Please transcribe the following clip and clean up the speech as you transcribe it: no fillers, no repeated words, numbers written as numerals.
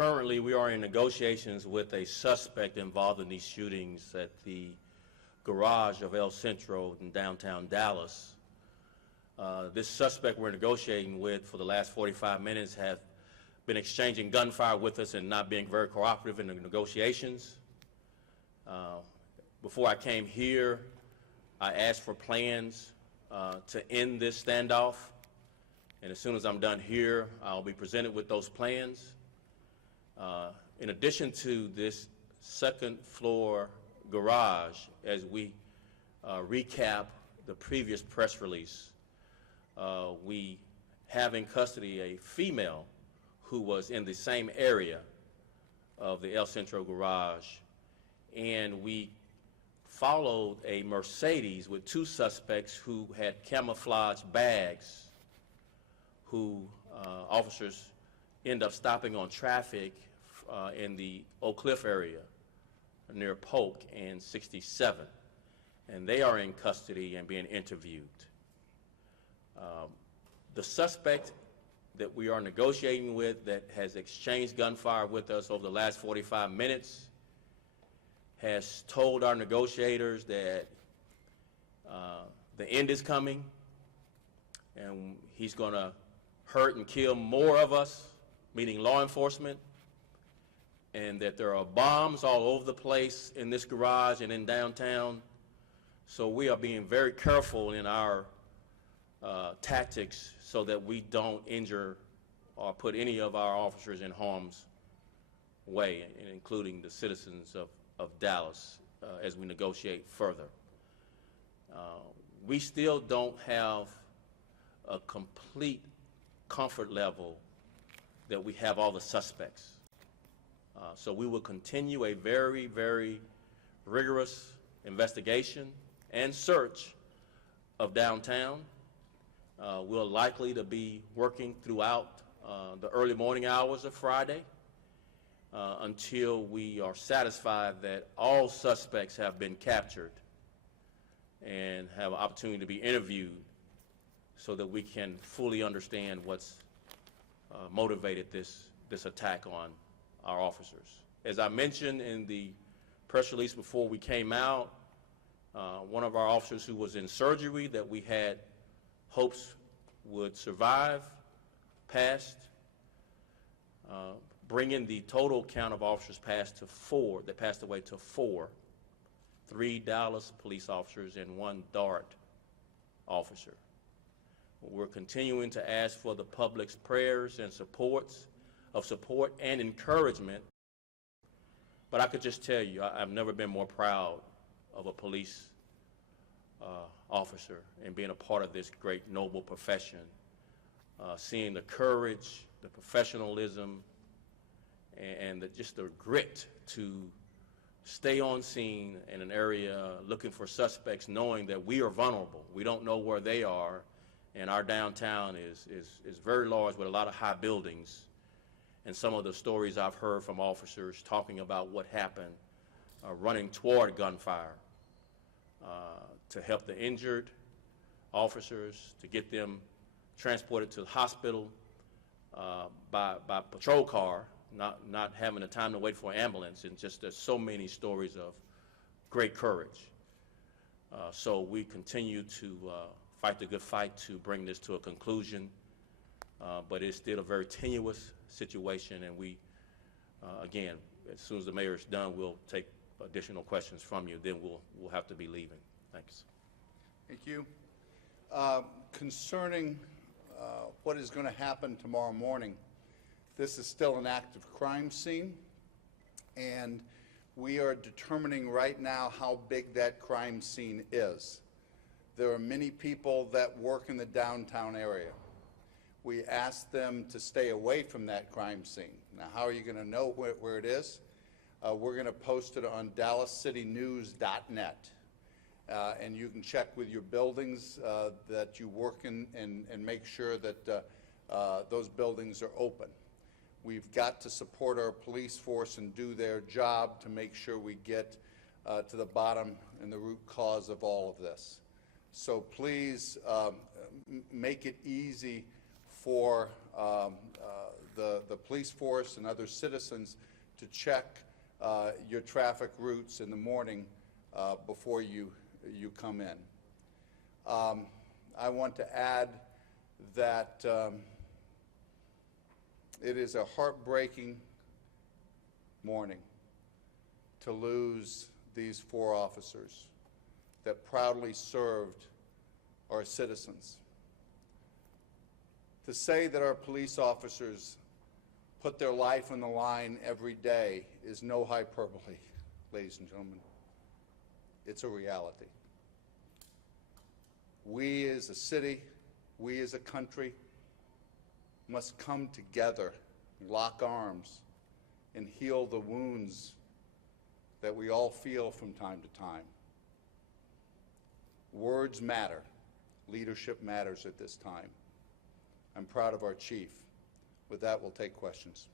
Currently, we are in negotiations with a suspect involved in these shootings at the garage of El Centro in downtown Dallas. This suspect we're negotiating with for the last 45 minutes has been exchanging gunfire with us and not being very cooperative in the negotiations. Before I came here, I asked for plans to end this standoff, and as soon as I'm done here, I'll be presented with those plans. In addition to this second floor garage, as we recap the previous press release, we have in custody a female who was in the same area of the El Centro garage, and we followed a Mercedes with two suspects who had camouflage bags, who officers end up stopping on traffic in the Oak Cliff area near Polk and 67, and they are in custody and being interviewed. The suspect that we are negotiating with that has exchanged gunfire with us over the last 45 minutes has told our negotiators that the end is coming and he's going to hurt and kill more of us, meaning law enforcement, and that there are bombs all over the place in this garage and in downtown. So we are being very careful in our tactics so that we don't injure or put any of our officers in harm's way, including the citizens of Dallas, as we negotiate further. We still don't have a complete comfort level that we have all the suspects. So we will continue a very, very rigorous investigation and search of downtown. We're likely to be working throughout the early morning hours of Friday until we are satisfied that all suspects have been captured and have an opportunity to be interviewed so that we can fully understand what's motivated this attack on our officers. As I mentioned in the press release before we came out, one of our officers who was in surgery that we had hopes would survive passed, bringing the total count of officers passed away to 4, 3 Dallas police officers and 1 Dart officer. We're continuing to ask for the public's prayers and support and encouragement. But I could just tell you, I've never been more proud of a police officer and being a part of this great noble profession. Seeing the courage, the professionalism, and just the grit to stay on scene in an area looking for suspects, knowing that we are vulnerable. We don't know where they are, and our downtown is very large with a lot of high buildings. And some of the stories I've heard from officers talking about what happened, running toward gunfire to help the injured officers, to get them transported to the hospital by patrol car, not having the time to wait for an ambulance, and just there's so many stories of great courage. So we continue to fight the good fight to bring this to a conclusion, but it's still a very tenuous situation, and we, again, as soon as the mayor is done, we'll take additional questions from you, then we'll have to be leaving. Thanks. Thank you. Concerning what is going to happen tomorrow morning, this is still an active crime scene, and we are determining right now how big that crime scene is. There are many people that work in the downtown area. We ask them to stay away from that crime scene. Now, how are you going to know where it is? We're going to post it on DallasCityNews.net. And you can check with your buildings that you work in and make sure that those buildings are open. We've got to support our police force and do their job to make sure we get to the bottom and the root cause of all of this. So please make it easy for the police force and other citizens to check your traffic routes in the morning before you come in. I want to add that it is a heartbreaking morning to lose these 4 officers that proudly served our citizens. To say that our police officers put their life on the line every day is no hyperbole, ladies and gentlemen. It's a reality. We as a city, we as a country must come together, lock arms, and heal the wounds that we all feel from time to time. Words matter. Leadership matters at this time. I'm proud of our chief. With that, we'll take questions.